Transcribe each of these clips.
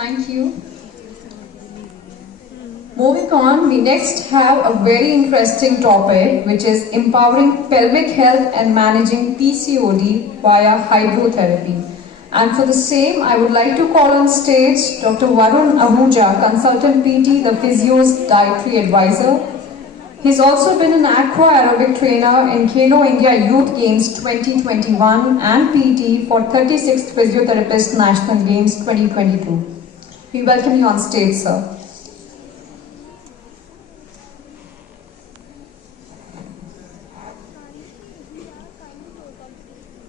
Thank you. Moving on, we next have a very interesting topic, which is empowering pelvic health and managing PCOD via hydrotherapy. And for the same, I would like to call on stage Dr. Varun Ahuja, consultant PT, the physio's dietary advisor. He's also been an aqua aerobic trainer in Khelo India Youth Games 2021 and PT for 36th Physiotherapist National Games 2022. We welcome you on stage, sir.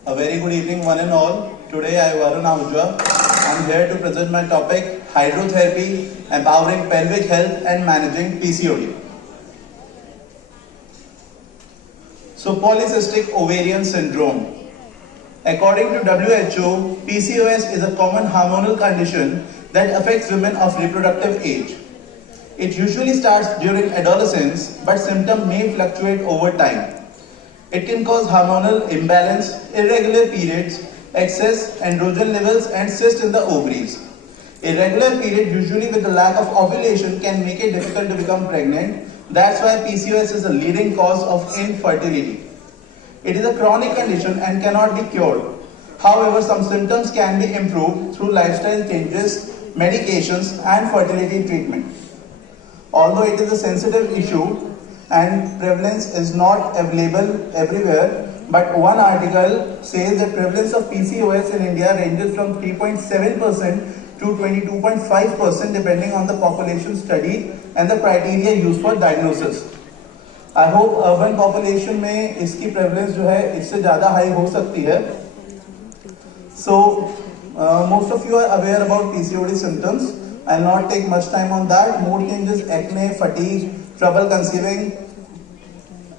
A very good evening, one and all. Today I am Varun Ahuja. I am here to present my topic, Hydrotherapy, Empowering Pelvic Health and Managing PCOD. So, Polycystic Ovarian Syndrome. According to WHO, PCOS is a common hormonal condition that affects women of reproductive age. It usually starts during adolescence, but symptoms may fluctuate over time. It can cause hormonal imbalance, irregular periods, excess androgen levels, and cysts in the ovaries. Irregular period, usually with the lack of ovulation, can make it difficult to become pregnant. That's why PCOS is a leading cause of infertility. It is a chronic condition and cannot be cured. However, some symptoms can be improved through lifestyle changes, medications, and fertility treatment. Although it is a sensitive issue, and prevalence is not available everywhere, but one article says that prevalence of PCOS in India ranges from 3.7% to 22.5% depending on the population studied and the criteria used for diagnosis. I hope urban population में इसकी prevalence जो है इससे ज़्यादा high हो सकती है. So most of you are aware about PCOD symptoms. I'll not take much time on that. Mood changes, acne, fatigue, trouble conceiving,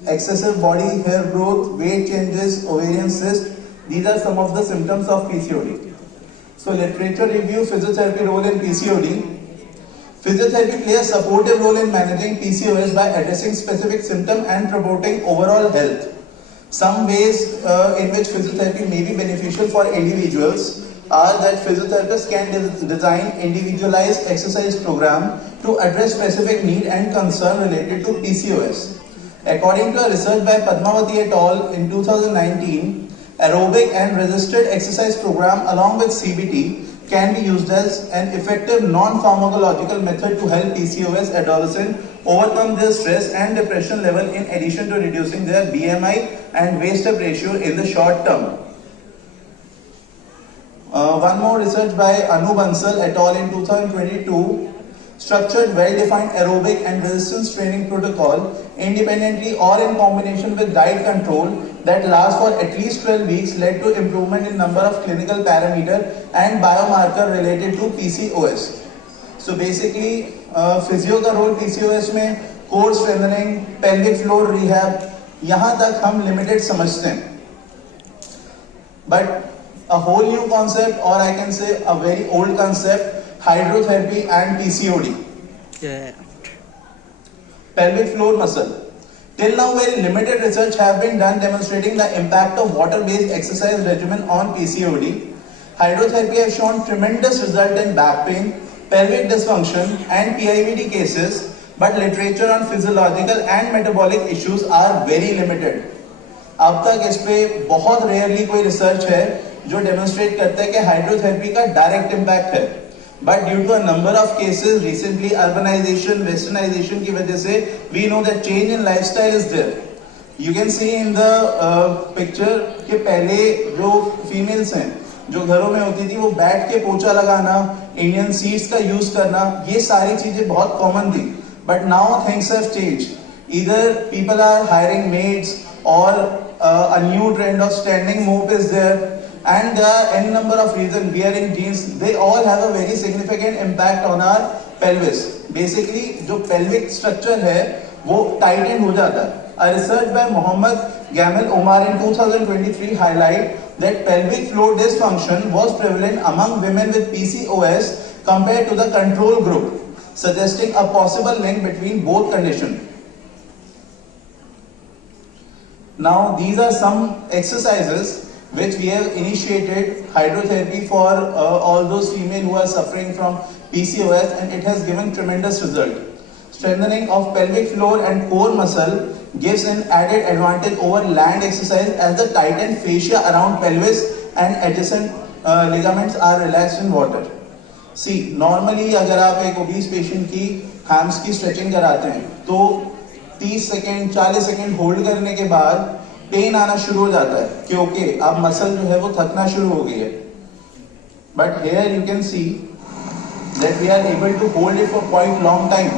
excessive body hair growth, weight changes, ovarian cyst. These are some of the symptoms of PCOD. So literature review, physiotherapy role in PCOD. Physiotherapy plays a supportive role in managing PCOS by addressing specific symptoms and promoting overall health. Some ways in which physiotherapy may be beneficial for individuals are that physiotherapists can design individualized exercise program to address specific need and concern related to PCOS. According to a research by Padmavati et al. In 2019, aerobic and resisted exercise program along with CBT can be used as an effective non-pharmacological method to help PCOS adolescents overcome their stress and depression level in addition to reducing their BMI and waist-up ratio in the short term. One more research by Anu Bansal et al. In 2022 structured well-defined aerobic and resistance training protocol independently or in combination with diet control that lasts for at least 12 weeks led to improvement in number of clinical parameter and biomarker related to PCOS. So basically, physio का role PCOS में core strengthening, pelvic floor rehab, यहाँ तक हम limited समझते हैं. But a whole new concept, or I can say a very old concept, hydrotherapy and PCOD. Yeah. Pelvic floor muscle. Till now, very limited research have been done demonstrating the impact of water-based exercise regimen on PCOD. Hydrotherapy has shown tremendous result in back pain, pelvic dysfunction, and PIVD cases, but literature on physiological and metabolic issues are very limited. अब तक इस पे बहुत rarely कोई research है जो demonstrate करता है कि हाइड्रोथेरेपी का डायरेक्ट इम्पैक्ट है. But due to a number of cases, recently urbanization, westernization की वजह से, we know that change in lifestyle is there. You can see in the picture कि पहले जो females हैं, जो घरों में होती थी, वो बैठ के पोछा लगाना, Indian seats का use करना, ये सारी चीजें बहुत common थी. But now things have changed. Either people are hiring maids or a new trend of standing mop is there. And there are any number of reasons. Wearing jeans, they all have a very significant impact on our pelvis. Basically, जो pelvic structure है, वो tighten हो जाता है. A research by Mohammed Gamel Omar in 2023 highlight that pelvic floor dysfunction was prevalent among women with PCOS compared to the control group, suggesting a possible link between both conditions. Now, these are some exercises which we have initiated hydrotherapy for all those female who are suffering from PCOS, and it has given tremendous result. Strengthening of pelvic floor and core muscle gives an added advantage over land exercise as the tightened fascia around pelvis and adjacent ligaments are relaxed in water. See, normally अगर आप एक obese patient की hams की stretching कराते हैं तो 30 second 40 second hold करने के बाद पेन आना शुरू हो जाता है कि ओके अब मसल जो है वो थकना शुरू हो गई है. But here you can see that we are able to hold it for quite long time.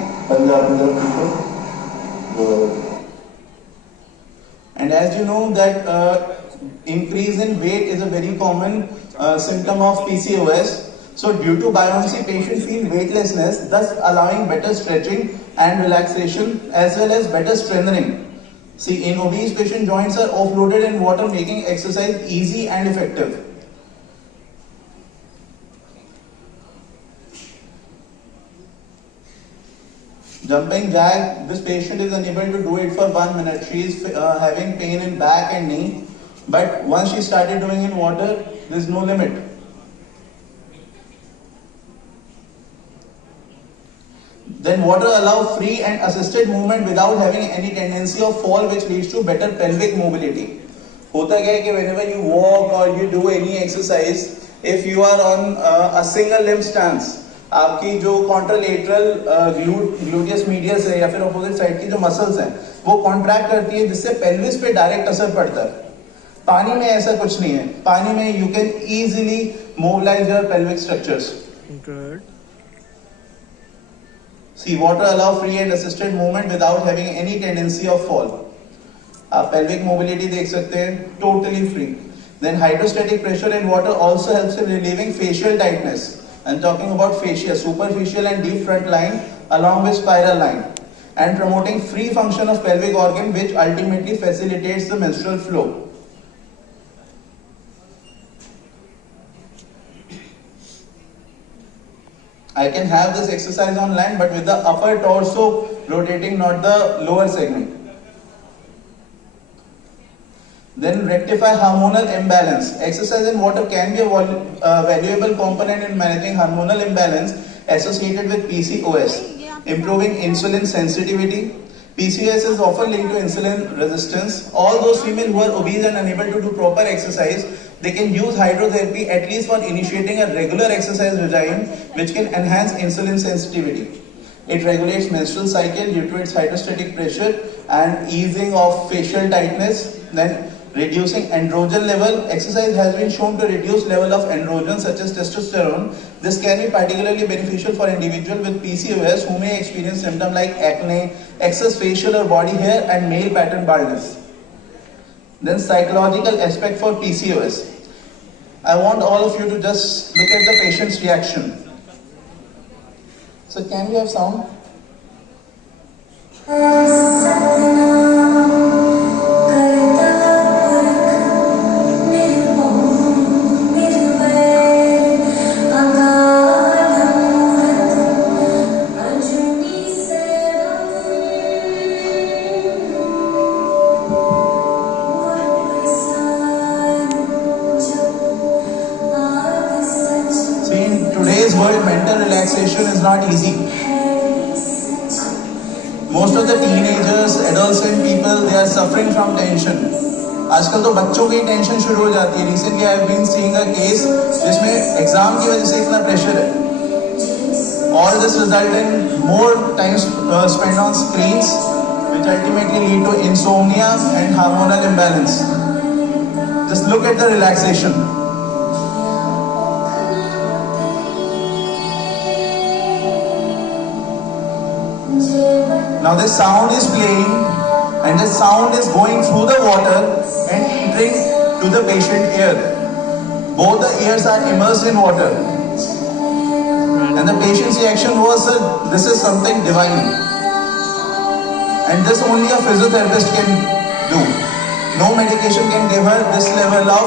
And as you know that increase in weight is a very common symptom of PCOS. So due to buoyancy, patients feel weightlessness, thus allowing better stretching and relaxation as well as better strengthening. See, in obese patient, joints are offloaded in water, making exercise easy and effective. Jumping jack, this patient is unable to do it for 1 minute. She is having pain in back and knee, but once she started doing in water, there is no limit. Then water allows free and assisted movement without having any tendency of fall, which leads to better pelvic mobility. होता क्या है कि whenever you walk or you do any exercise, if you are on a single limb stance, आपकी जो contralateral gluteus medius है या फिर opposite side की जो मसल्स हैं वो कॉन्ट्रैक्ट करती है, जिससे पेल्विस पे डायरेक्ट असर पड़ता है. पानी में ऐसा कुछ नहीं है. पानी में you can easily mobilise your pelvic structures. See, water allow free and assisted movement without having any tendency of fall. आप pelvic mobility देख सकते हैं, totally free. Then hydrostatic pressure in water also helps in relieving facial tightness. I'm talking about fascia, superficial and deep front line along with spiral line, and promoting free function of pelvic organ, which ultimately facilitates the menstrual flow. I can have this exercise on land, but with the upper torso rotating, not the lower segment. Then rectify hormonal imbalance. Exercise in water can be a valuable component in managing hormonal imbalance associated with PCOS, improving insulin sensitivity. PCOS is often linked to insulin resistance. All those women who are obese and unable to do proper exercise, they can use hydrotherapy at least for initiating a regular exercise regime, which can enhance insulin sensitivity. It regulates menstrual cycle due to its hydrostatic pressure and easing of facial tightness. Then reducing androgen level. Exercise has been shown to reduce level of androgen such as testosterone. This can be particularly beneficial for individuals with PCOS who may experience symptoms like acne, excess facial or body hair, and male pattern baldness. Then psychological aspect for PCOS. I want all of you to just look at the patient's reaction. So can we have sound? Relaxation is not easy. Most of the teenagers, adolescent people, they are suffering from tension. आजकल तो बच्चों की tension शुरू हो जाती है. Recently, I have been seeing a case जिसमें exam की वजह से इतना प्रेशर है. All this result in more time spent on screens, which ultimately lead to insomnia and hormonal imbalance. Just look at the relaxation. Now this sound is playing and this sound is going through the water and entering to the patient ear. Both the ears are immersed in water. And the patient's reaction was, this is something divine. And this only a physiotherapist can do. No medication can give her this level of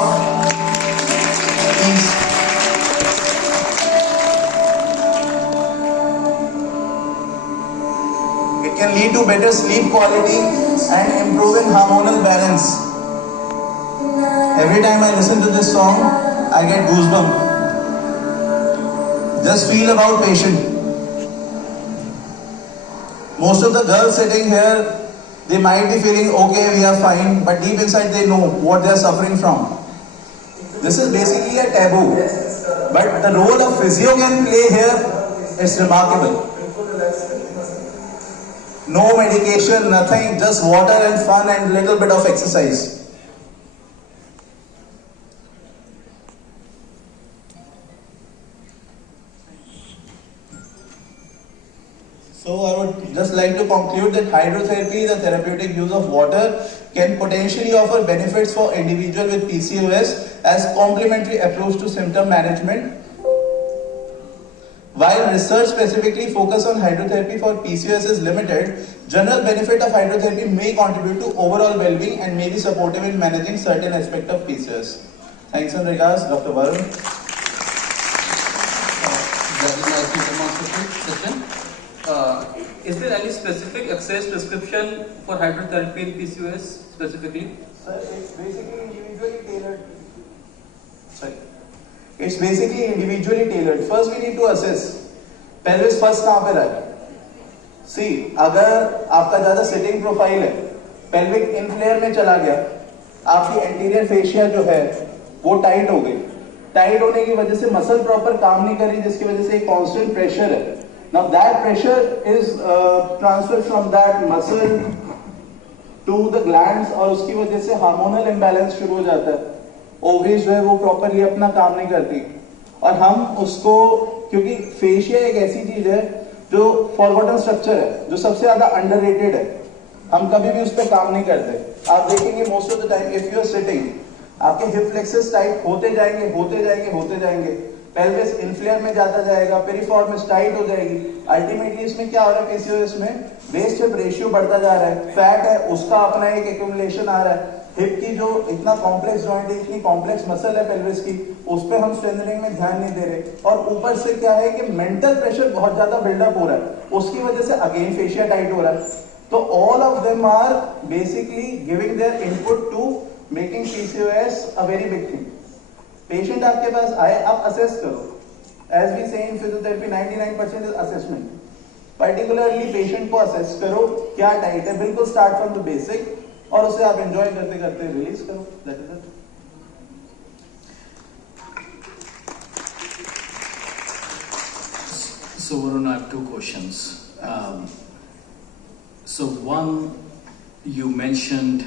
ease. Can lead to better sleep quality and improving hormonal balance. Every time I listen to this song, I get goosebumps. Just feel about patient. Most of the girls sitting here, they might be feeling okay, we are fine, but deep inside they know what they are suffering from. This is basically a taboo, but the role of physio can play here is remarkable. No medication, nothing, just water and fun and little bit of exercise. So I would just like to conclude that hydrotherapy, the therapeutic use of water, can potentially offer benefits for individuals with PCOS as complementary approach to symptom management. While research specifically focus on hydrotherapy for PCOS is limited, general benefit of hydrotherapy may contribute to overall well-being and may be supportive in managing certain aspects of PCOS. Thanks and regards, Dr. Varun. Very nicely demonstrated, Sachin. Is there any specific access prescription for hydrotherapy in PCOS specifically? Sir, it's basically individually tailored. Sorry. It's basically individually tailored. First, we need to assess pelvis first कहाँ पे रहा है. See, अगर आपका ज़्यादा sitting profile है, pelvic inflare में चला गया, आपकी anterior fascia जो है, वो tight हो गई. Tight होने की वजह से muscle proper काम नहीं कर रही, जिसकी वजह से एक constant pressure है. Now that pressure is transferred from that muscle to the glands और उसकी वजह से हार्मोनल imbalance शुरू हो जाता है. ओवरीज जो है वो प्रॉपरली अपना काम नहीं करती और हम उसको, क्योंकि फेशिया एक ऐसी चीज है जो फॉरगॉटन स्ट्रक्चर है, जो सबसे ज्यादा अंडररेटेड है, हम कभी भी उस पर काम नहीं करते. आप देखेंगे most of the time if you are sitting, आपके हिप फ्लेक्सस टाइट होते जाएंगे होते जाएंगे होते जाएंगे, पेल्विस इन्फ्लेयर में जाता जाएगा, पेरिफॉर्मिस टाइट हो जाएगी. अल्टीमेटली इसमें क्या हो रहा है, पीसीओएस में वेस्ट हिप रेशियो बढ़ता जा रहा है, फैट है उसका अपना एक एक्यूमुलेशन आ रहा है. हिप की जो इतना कॉम्प्लेक्स जॉइंट है, इतनी कॉम्प्लेक्स मसल है पेल्विस की, उस पर हम स्ट्रेंथनिंग में ध्यान नहीं दे रहे. और ऊपर से क्या है कि मेंटल प्रेशर बहुत ज्यादा बिल्डअप हो रहा है, उसकी वजह से अगेन फेशिया टाइट हो रहा है. तो all of them are basically giving their input to making PCOS a very big thing. Patient आपके पास आए, आप असेस करो. As we say in physiotherapy 99% is assessment. Particularly patient को असेस करो क्या टाइट है, बिल्कुल स्टार्ट फ्रॉम द बेसिक, और उसे आप एंजॉय करते करते रिलीज करो. That is it. So Varun, I have two questions. So one, you mentioned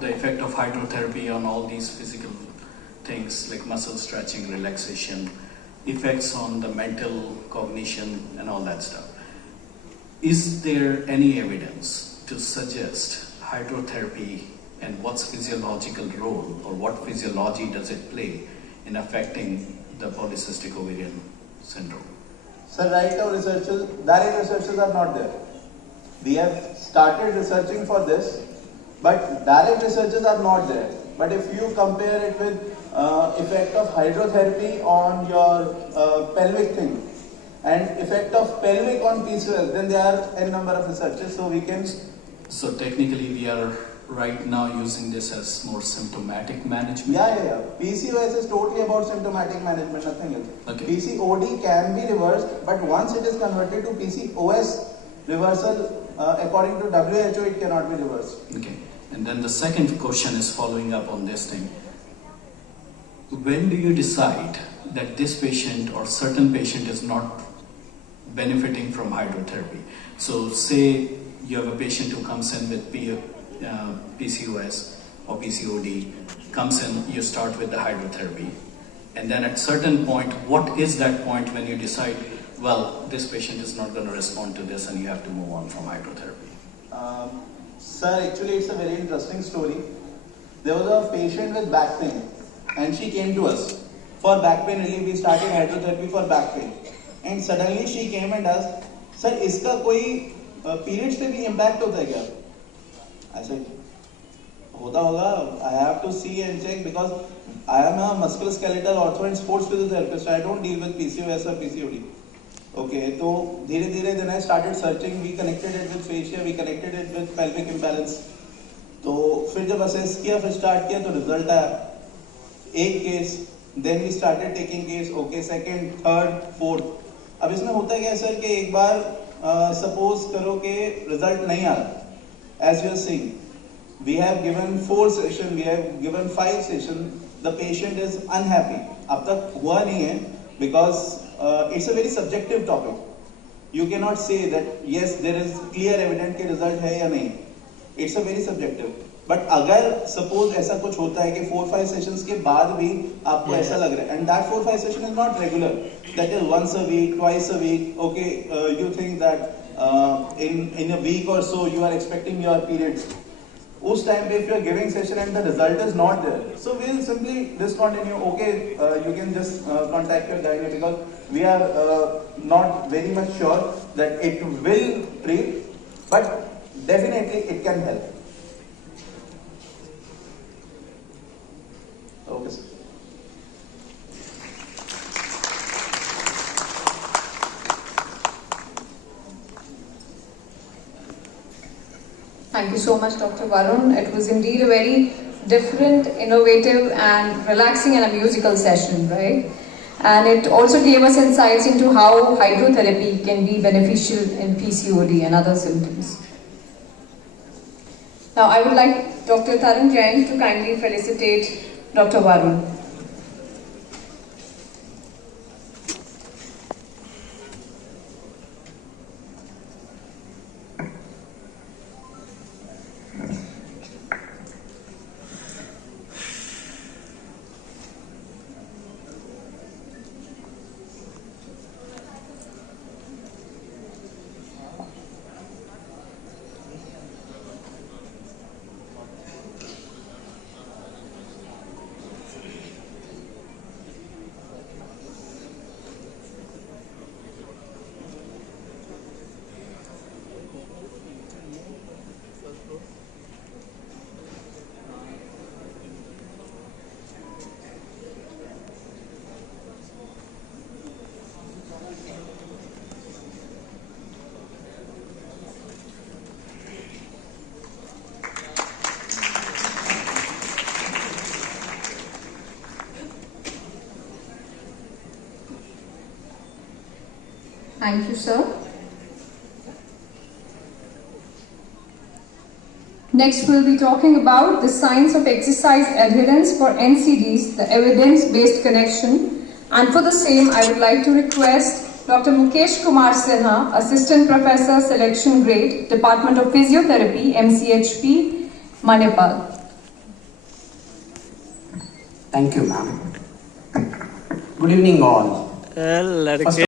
the effect of hydrotherapy on all these physical things like muscle stretching, relaxation, effects on the mental cognition and all that stuff. Is there any evidence to suggest hydrotherapy and what's physiological role or what physiology does it play in affecting the polycystic ovarian syndrome? Sir, right now direct researchers are not there. We have started researching for this, but direct researchers are not there. But if you compare it with effect of hydrotherapy on your pelvic thing and effect of pelvic on PCOS, then there are a number of researchers, so we can. So technically we are right now using this as more symptomatic management? Yeah. PCOS is totally about symptomatic management, nothing else. Okay. PCOD can be reversed, but once it is converted to PCOS, reversal according to WHO, it cannot be reversed. Okay. And then the second question is following up on this thing. When do you decide that this patient or certain patient is not benefiting from hydrotherapy? So say you have a patient who comes in with PCOS or PCOD, comes in, you start with the hydrotherapy. And then at certain point, what is that point when you decide, well, this patient is not going to respond to this and you have to move on from hydrotherapy? Sir, actually it's a very interesting story. There was a patient with back pain and she came to us. For back pain relief, we started hydrotherapy for back pain. And suddenly she came and asked, sir, इसका कोई periods पे भी impact होता है क्या? I said, होता होगा. I have to see and check because I am a musculoskeletal ortho and sports physiotherapist. I don't deal with PCOS or PCOD. Okay, तो धीरे धीरे then I started searching. We connected it with fascia, we connected it with pelvic imbalance. तो फिर जब assess किया, फिर start किया, तो रिजल्ट आया एक case, then we started taking case, okay, second, third, fourth. अब इसमें होता क्या है सर कि एक बार सपोज करो कि रिजल्ट नहीं आ रहा, as you are seeing, we have given 4 sessions, we have given 5 sessions, the patient is unhappy. अब तक हुआ नहीं है because it's a very subjective topic. You cannot say that yes there is clear evidence कि result है या नहीं. It's a very subjective. But अगर suppose ऐसा कुछ होता है कि 4-5 sessions के बाद भी आपको ऐसा लग रहा है, and that 4-5 session is not regular, that is once a week, twice a week, okay, you think that in a week or so you are expecting your periods. उस टाइम पे if you are giving session and the result is not there, so we will simply discontinue. Okay, you can just contact your gynae because we are not very much sure that it will treat, but definitely it can help. Okay, sir. Thank you so much, Dr. Varun. It was indeed a very different, innovative, and relaxing and a musical session, right? And it also gave us insights into how hydrotherapy can be beneficial in PCOD and other symptoms. Now, I would like Dr. Tarun Jain to kindly felicitate Dr. Varun. Thank you, sir. Next, we'll be talking about the science of exercise adherence for NCDs, the evidence-based connection. And for the same, I would like to request Dr. Mukesh Kumar Sinha, Assistant Professor, Selection Grade, Department of Physiotherapy, MCHP, Manipal. Thank you, ma'am. Good evening, all. First